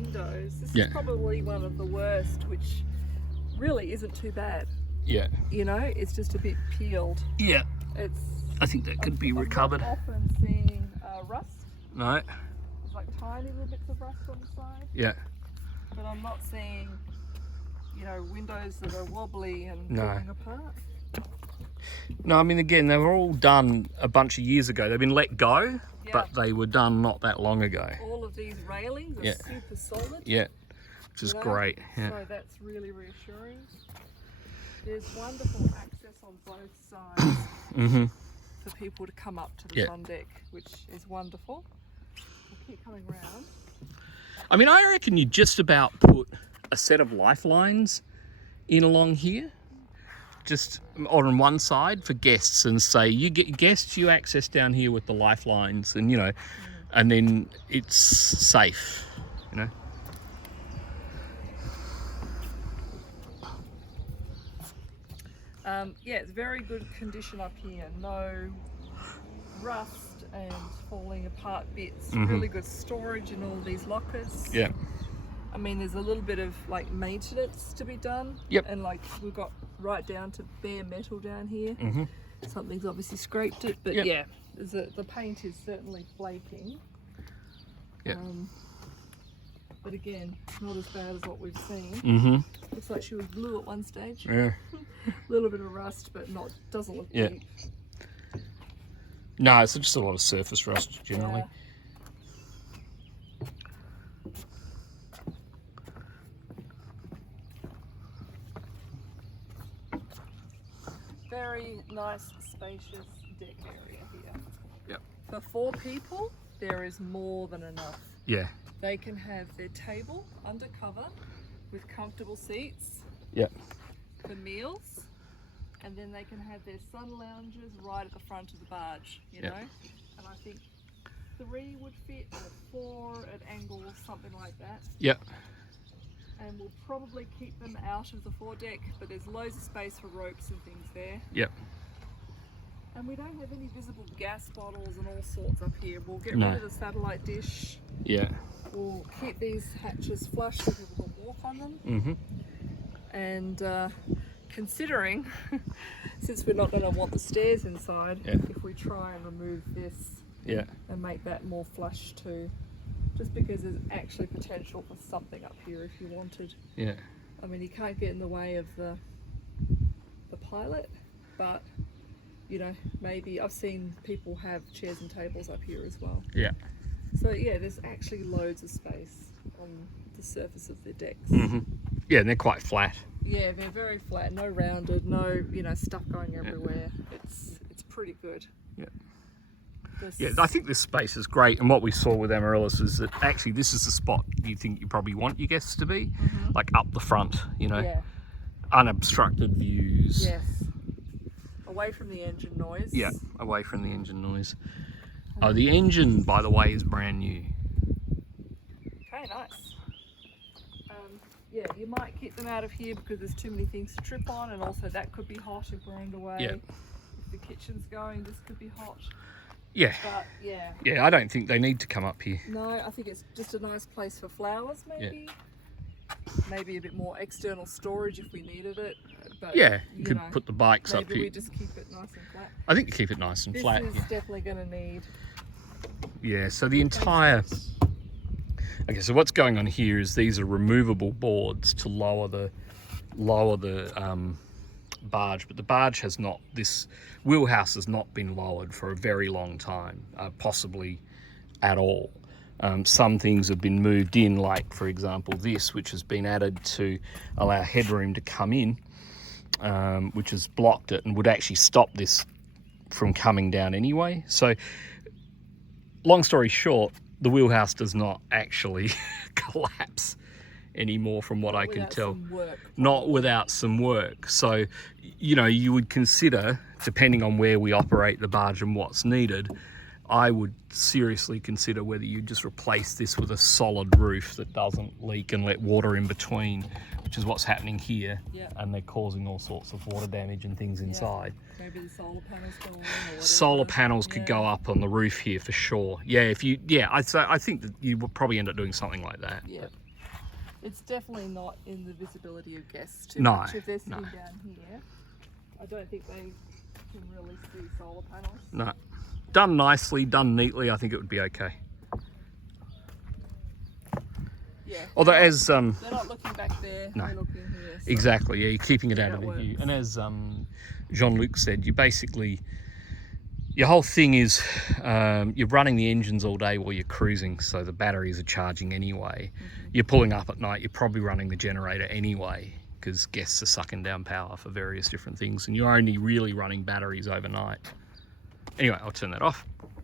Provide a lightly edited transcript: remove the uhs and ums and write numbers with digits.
windows, this is probably one of the worst, which really isn't too bad. Yeah. You know, it's just a bit peeled. Yeah. It's. I think that could be recovered. I'm not often seeing rust. No. There's like tiny little bits of rust on the side. Yeah. But I'm not seeing, you know, windows that are wobbly and falling apart. No, I mean, again, they were all done a bunch of years ago. They've been let go, but they were done not that long ago. All of these railings are super solid. Yeah, which is great. Yeah. So that's really reassuring. There's wonderful access on both sides for people to come up to the front deck, which is wonderful. We'll keep coming round. I mean, I reckon you just about put a set of lifelines in along here, just on one side for guests, and say, you get guests, you access down here with the lifelines, and you know, and then it's safe, you know. Yeah, it's very good condition up here. No rust and falling apart bits. Really good storage in all these lockers. Yeah. I mean, there's a little bit of like maintenance to be done. Yep. And like we've got right down to bare metal down here. Something's obviously scraped it, but yeah, the paint is certainly flaking. Yeah. But again, not as bad as what we've seen. Looks like she was blue at one stage. Yeah. A little bit of rust, but doesn't look deep. No, it's just a lot of surface rust generally. Very nice, spacious deck area here. Yep. For 4 people, there is more than enough. Yeah. They can have their table under cover with comfortable seats. Yep. For meals, and then they can have their sun lounges right at the front of the barge, you know. And I think 3 would fit, or 4 at angles, something like that. Yep. And we'll probably keep them out of the foredeck, but there's loads of space for ropes and things there. Yep. And we don't have any visible gas bottles and all sorts up here. We'll get rid of the satellite dish. Yeah. We'll keep these hatches flush so people can walk on them. And considering, since we're not going to want the stairs inside, if we try and remove this and make that more flush too, just because there's actually potential for something up here if you wanted. Yeah. I mean, you can't get in the way of the pilot, but you know, maybe I've seen people have chairs and tables up here as well. Yeah. So yeah, there's actually loads of space on the surface of the decks. Yeah, and they're quite flat. Yeah, they're very flat, no rounded, no, you know, stuff going everywhere. It's pretty good. Yeah. Yeah, I think this space is great, and what we saw with Amaryllis is that actually this is the spot you think you probably want your guests to be, like up the front, you know, unobstructed views. Yes. Away from the engine noise. Yeah, away from the engine noise. Oh, the engine, by the way, is brand new. Okay, nice. Yeah, you might keep them out of here because there's too many things to trip on, and also that could be hot if we're underway. Yeah. If the kitchen's going, this could be hot. Yeah. But yeah. Yeah, I don't think they need to come up here. No, I think it's just a nice place for flowers, maybe. Yeah. Maybe a bit more external storage if we needed it. But, yeah, you could put the bikes up here. Maybe we just keep it nice and flat. I think you keep it nice and flat. This is definitely going to need... Yeah, so the entire... Okay, so what's going on here is these are removable boards to lower the barge, but the barge has not, this wheelhouse has not been lowered for a very long time, possibly at all. Some things have been moved in, like for example this, which has been added to allow headroom to come in, which has blocked it and would actually stop this from coming down anyway. So long story short, the wheelhouse does not actually collapse anymore from what I can tell. Not without some work. So, you know, you would consider, depending on where we operate the barge and what's needed, I would seriously consider whether you just replace this with a solid roof that doesn't leak and let water in between, which is what's happening here. Yeah. And they're causing all sorts of water damage and things inside. Maybe the solar panels go on or whatever. Solar panels could go up on the roof here for sure. Yeah, if you, I think that you would probably end up doing something like that. Yeah. It's definitely not in the visibility of guests too No, much if they're sitting no. down here. I don't think they can really see solar panels. No. Done nicely, done neatly, I think it would be okay. Yeah. Although they're as not looking back there, no. they're looking here. So Exactly, yeah, you're keeping it out of that the view. works. And as Jean-Luc said, you basically, your whole thing is you're running the engines all day while you're cruising, so the batteries are charging anyway. You're pulling up at night, you're probably running the generator anyway, because guests are sucking down power for various different things, and you're only really running batteries overnight. Anyway, I'll turn that off.